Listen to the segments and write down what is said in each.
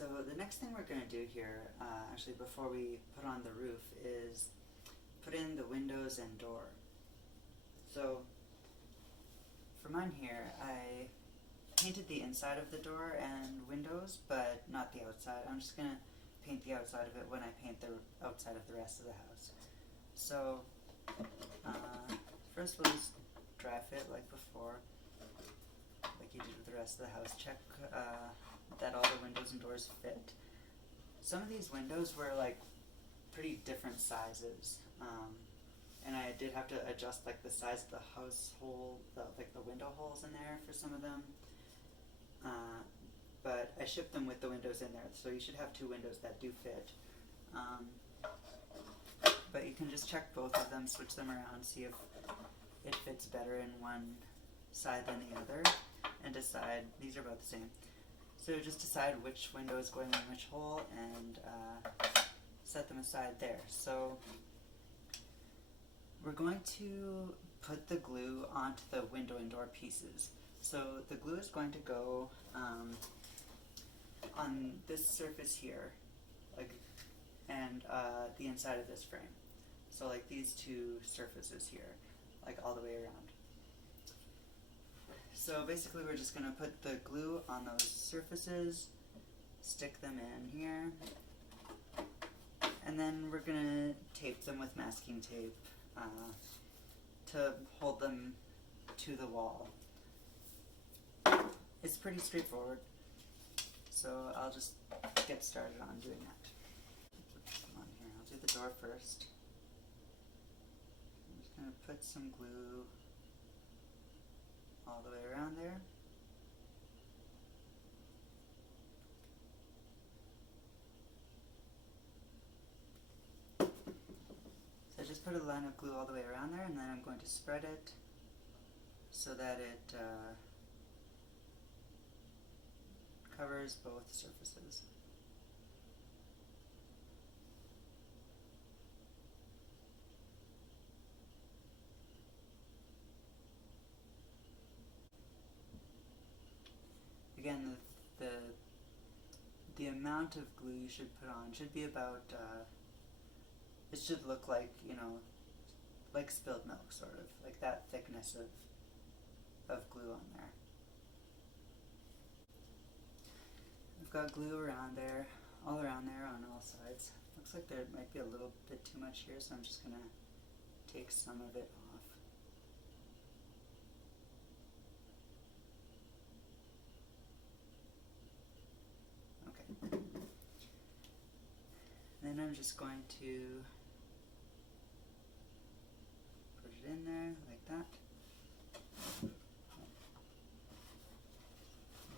So the next thing we're going to do here, actually before we put on the roof, is put in the windows and door. So for mine here, I painted the inside of the door and windows, but not the outside. I'm just going to paint the outside of it when I paint the outside of the rest of the house. So first we'll just dry fit like before, like you did with the rest of the house. Check that all the windows and doors fit. Some of these windows were like pretty different sizes, and I did have to adjust like the size of the house hole, like the window holes in there for some of them. But I shipped them with the windows in there, so you should have two windows that do fit. But you can just check both of them, switch them around, see if it fits better in one side than the other, and decide, these are about the same. So just decide which window is going in which hole and set them aside there. So we're going to put the glue onto the window and door pieces. So the glue is going to go on this surface here, like, and the inside of this frame. So like these two surfaces here, like all the way around. So basically we're just going to put the glue on those surfaces, stick them in here, and then we're going to tape them with masking tape to hold them to the wall. It's pretty straightforward, so I'll just get started on doing that. Come on here, I'll do the door first. I'm just going to put some glue all the way around there. So I just put a line of glue all the way around there, and then I'm going to spread it so that it covers both surfaces. Again, the amount of glue you should put on should be about, it should look like, you know, like spilled milk, sort of, like that thickness of glue on there. I've got glue around there, all around there on all sides. Looks like there might be a little bit too much here, so I'm just going to take some of it off. Okay. Then I'm just going to put it in there like that. Make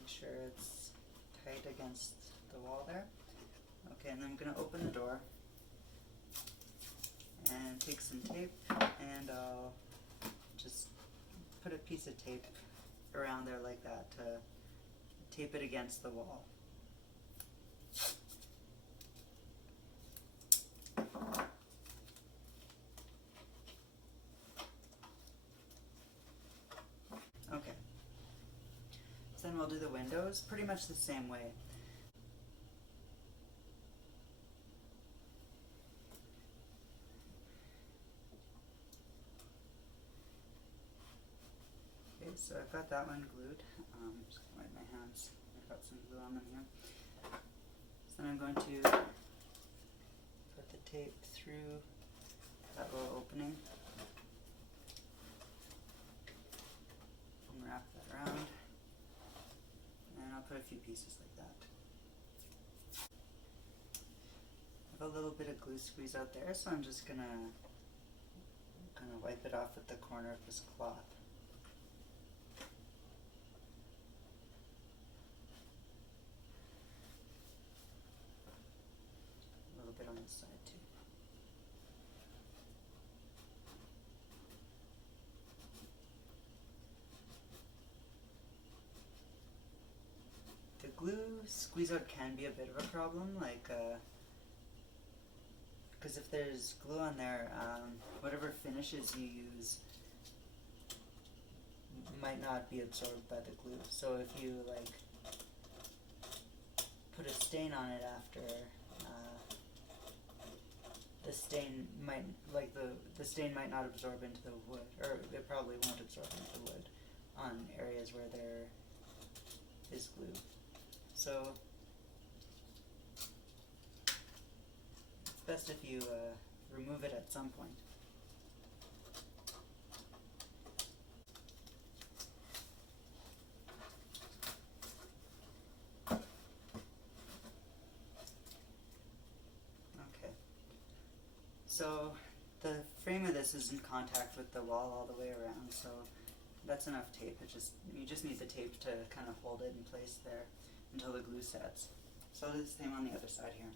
sure it's tight against the wall there. Okay, and then I'm going to open the door and take some tape, and I'll just put a piece of tape around there like that to tape it against the wall. Okay, so then we'll do the windows pretty much the same way. Okay, so I've got that one glued. Just gonna wipe my hands. I've got some glue on them here. So then I'm going to put the tape through that little opening and wrap that around. And I'll put a few pieces like that. I have a little bit of glue squeeze out there, so I'm just gonna kind of wipe it off with the corner of this cloth. A little bit on this side too. The glue squeeze out can be a bit of a problem, like because if there's glue on there, whatever finishes you use might not be absorbed by the glue. So if you like put a stain on it after, the stain might, like the stain might not absorb into the wood, or it probably won't absorb into the wood on areas where there is glue. So it's best if you remove it at some point. So the frame of this is in contact with the wall all the way around, so that's enough tape. You just need the tape to kind of hold it in place there until the glue sets. So do the same on the other side here.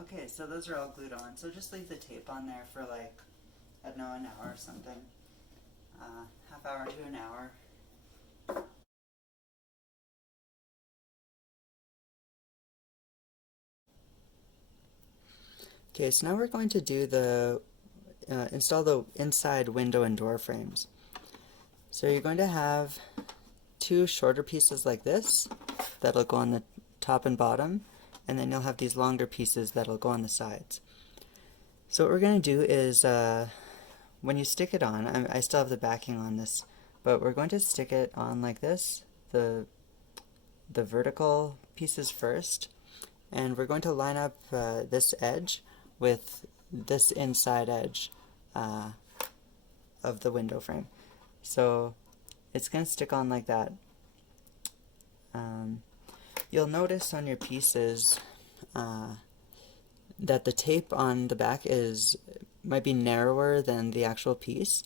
Okay, so those are all glued on. So just leave the tape on there for like, I don't know, an hour or something. Half hour to an hour. Okay, so now we're going to do install the inside window and door frames. So you're going to have two shorter pieces like this that'll go on the top and bottom, and then you'll have these longer pieces that'll go on the sides. So what we're going to do is, when you stick it on, I still have the backing on this, but we're going to stick it on like this, the vertical pieces first, and we're going to line up this edge with this inside edge of the window frame. So it's going to stick on like that. You'll notice on your pieces that the tape on the back might be narrower than the actual piece.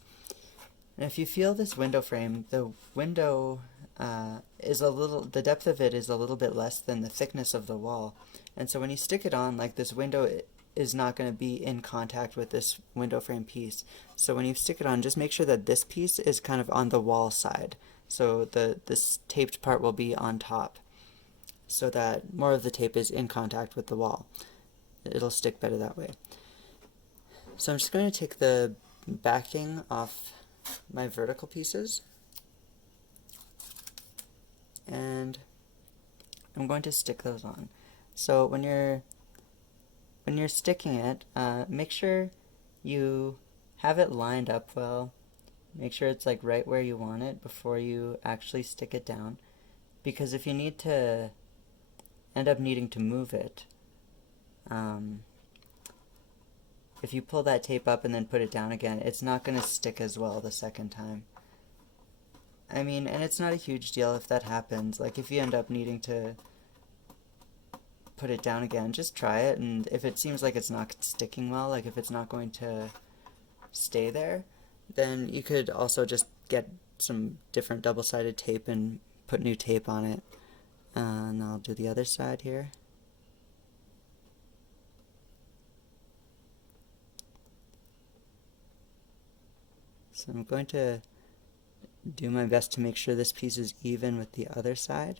And if you feel this window frame, the window the depth of it is a little bit less than the thickness of the wall. And so when you stick it on, like, this window is not going to be in contact with this window frame piece. So when you stick it on, just make sure that this piece is kind of on the wall side. So this taped part will be on top, so that more of the tape is in contact with the wall. It'll stick better that way. So I'm just going to take the backing off my vertical pieces, and I'm going to stick those on. So when you're sticking it, make sure you have it lined up well. Make sure it's like right where you want it before you actually stick it down, because if you end up needing to move it, if you pull that tape up and then put it down again, it's not going to stick as well the second time. I mean, and it's not a huge deal if that happens. Like, if you end up needing to put it down again, just try it, and if it seems like it's not sticking well, like if it's not going to stay there, then you could also just get some different double-sided tape and put new tape on it. And I'll do the other side here. So I'm going to do my best to make sure this piece is even with the other side.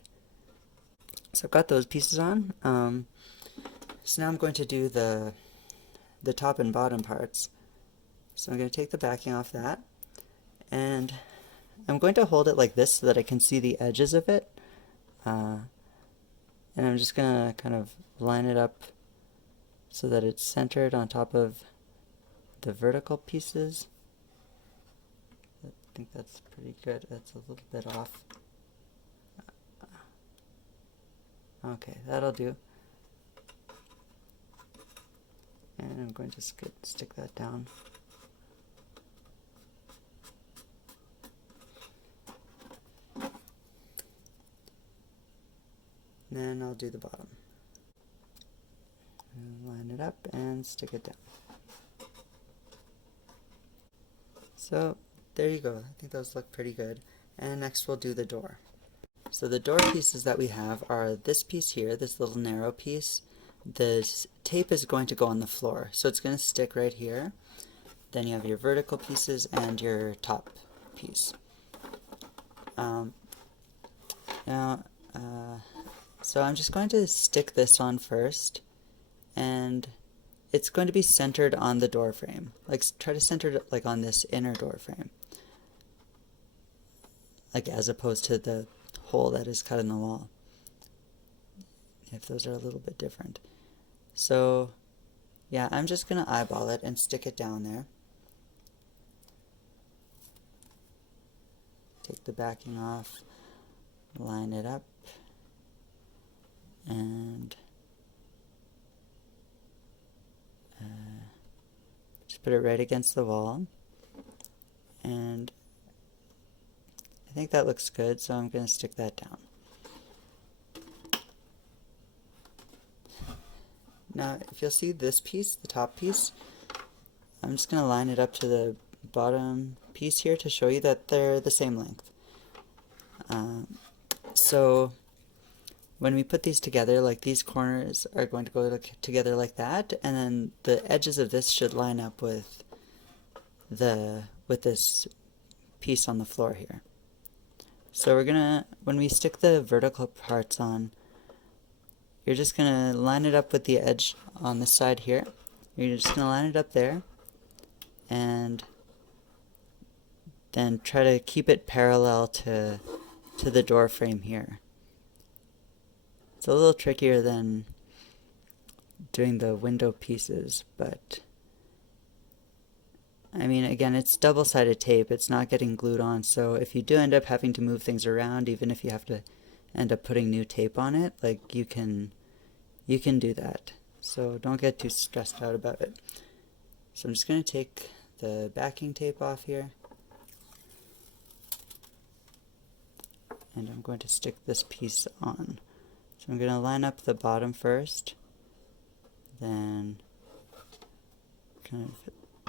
So I've got those pieces on. So now I'm going to do the top and bottom parts. So I'm going to take the backing off that, and I'm going to hold it like this so that I can see the edges of it. And I'm just going to kind of line it up so that it's centered on top of the vertical pieces. I think that's pretty good. That's a little bit off. Okay, that'll do. And I'm going to stick that down. Then I'll do the bottom. And line it up and stick it down. So there you go. I think those look pretty good. And next we'll do the door. So the door pieces that we have are this piece here, this little narrow piece. The tape is going to go on the floor, so it's going to stick right here. Then you have your vertical pieces and your top piece. Now, so I'm just going to stick this on first, and it's going to be centered on the door frame. Like, try to center it like on this inner door frame, like as opposed to the hole that is cut in the wall, if those are a little bit different. So yeah, I'm just gonna eyeball it and stick it down there. Take the backing off, line it up, and just put it right against the wall. And I think that looks good, so I'm going to stick that down. Now, if you'll see this piece, the top piece, I'm just going to line it up to the bottom piece here to show you that they're the same length. So when we put these together, like these corners are going to go together like that, and then the edges of this should line up with this piece on the floor here. So we're gonna, when we stick the vertical parts on, you're just gonna line it up with the edge on the side here. You're just gonna line it up there, and then try to keep it parallel to the door frame here. It's a little trickier than doing the window pieces, but I mean, again, it's double-sided tape. It's not getting glued on, so if you do end up having to move things around, even if you have to end up putting new tape on it, like you can do that. So don't get too stressed out about it. So I'm just going to take the backing tape off here, and I'm going to stick this piece on. So I'm going to line up the bottom first, then kind of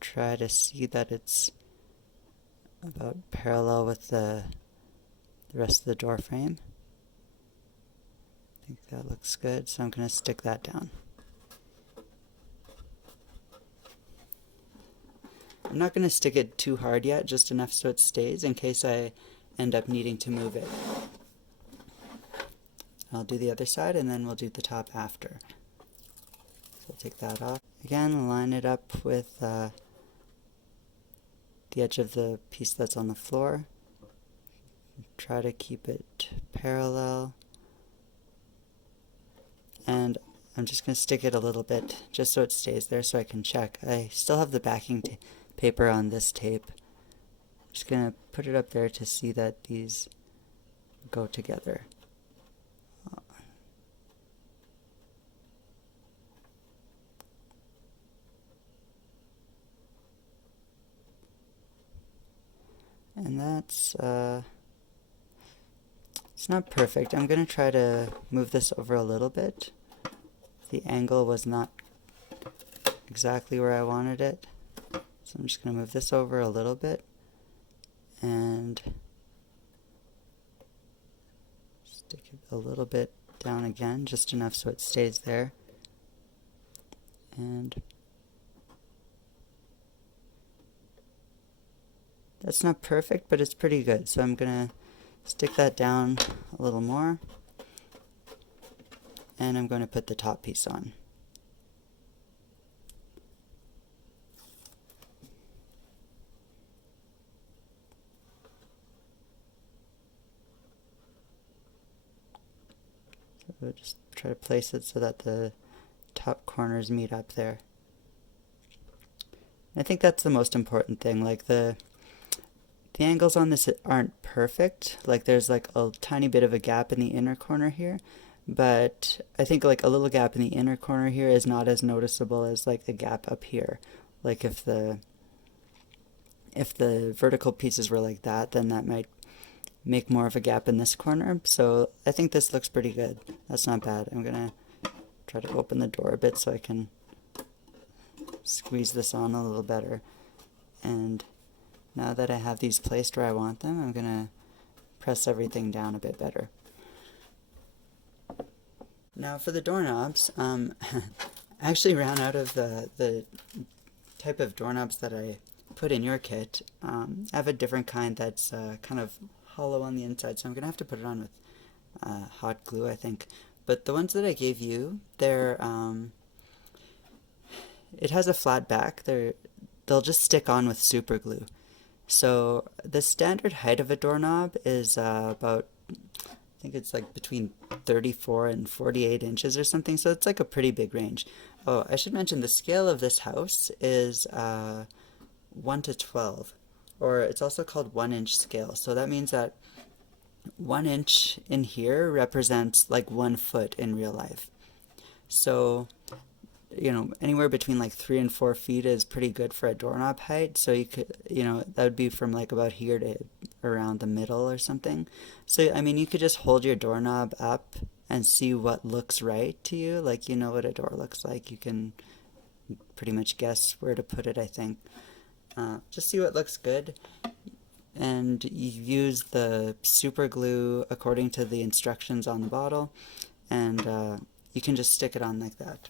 try to see that it's about parallel with the rest of the door frame. I think that looks good, so I'm going to stick that down. I'm not going to stick it too hard yet, just enough so it stays in case I end up needing to move it. I'll do the other side and then we'll do the top after. So I'll take that off. Again, line it up with the edge of the piece that's on the floor. Try to keep it parallel. And I'm just going to stick it a little bit just so it stays there so I can check. I still have the backing paper on this tape. I'm just going to put it up there to see that these go together. And that's, it's not perfect. I'm going to try to move this over a little bit. The angle was not exactly where I wanted it. So I'm just going to move this over a little bit and stick it a little bit down again, just enough so it stays there. And that's not perfect, but it's pretty good. So I'm going to stick that down a little more. And I'm going to put the top piece on. So just try to place it so that the top corners meet up there. I think that's the most important thing. Like the angles on this aren't perfect. Like there's like a tiny bit of a gap in the inner corner here, but I think like a little gap in the inner corner here is not as noticeable as like a gap up here. Like if the vertical pieces were like that, then that might make more of a gap in this corner. So I think this looks pretty good. That's not bad. I'm gonna try to open the door a bit so I can squeeze this on a little better. And now that I have these placed where I want them, I'm gonna press everything down a bit better. Now for the doorknobs, I actually ran out of the type of doorknobs that I put in your kit, I have a different kind that's kind of hollow on the inside, so I'm gonna have to put it on with hot glue, I think. But the ones that I gave you, it has a flat back. They'll just stick on with super glue. So the standard height of a doorknob is about, I think it's like between 34 and 48 inches or something, so it's like a pretty big range. Oh, I should mention the scale of this house is 1 to 12, or it's also called 1-inch scale. So that means that 1 inch in here represents like 1 foot in real life. So, anywhere between like 3 and 4 feet is pretty good for a doorknob height. So you could, that would be from like about here to around the middle or something. So, I mean, you could just hold your doorknob up and see what looks right to you. Like, you know what a door looks like. You can pretty much guess where to put it, I think. Just see what looks good. And you use the super glue according to the instructions on the bottle. And you can just stick it on like that.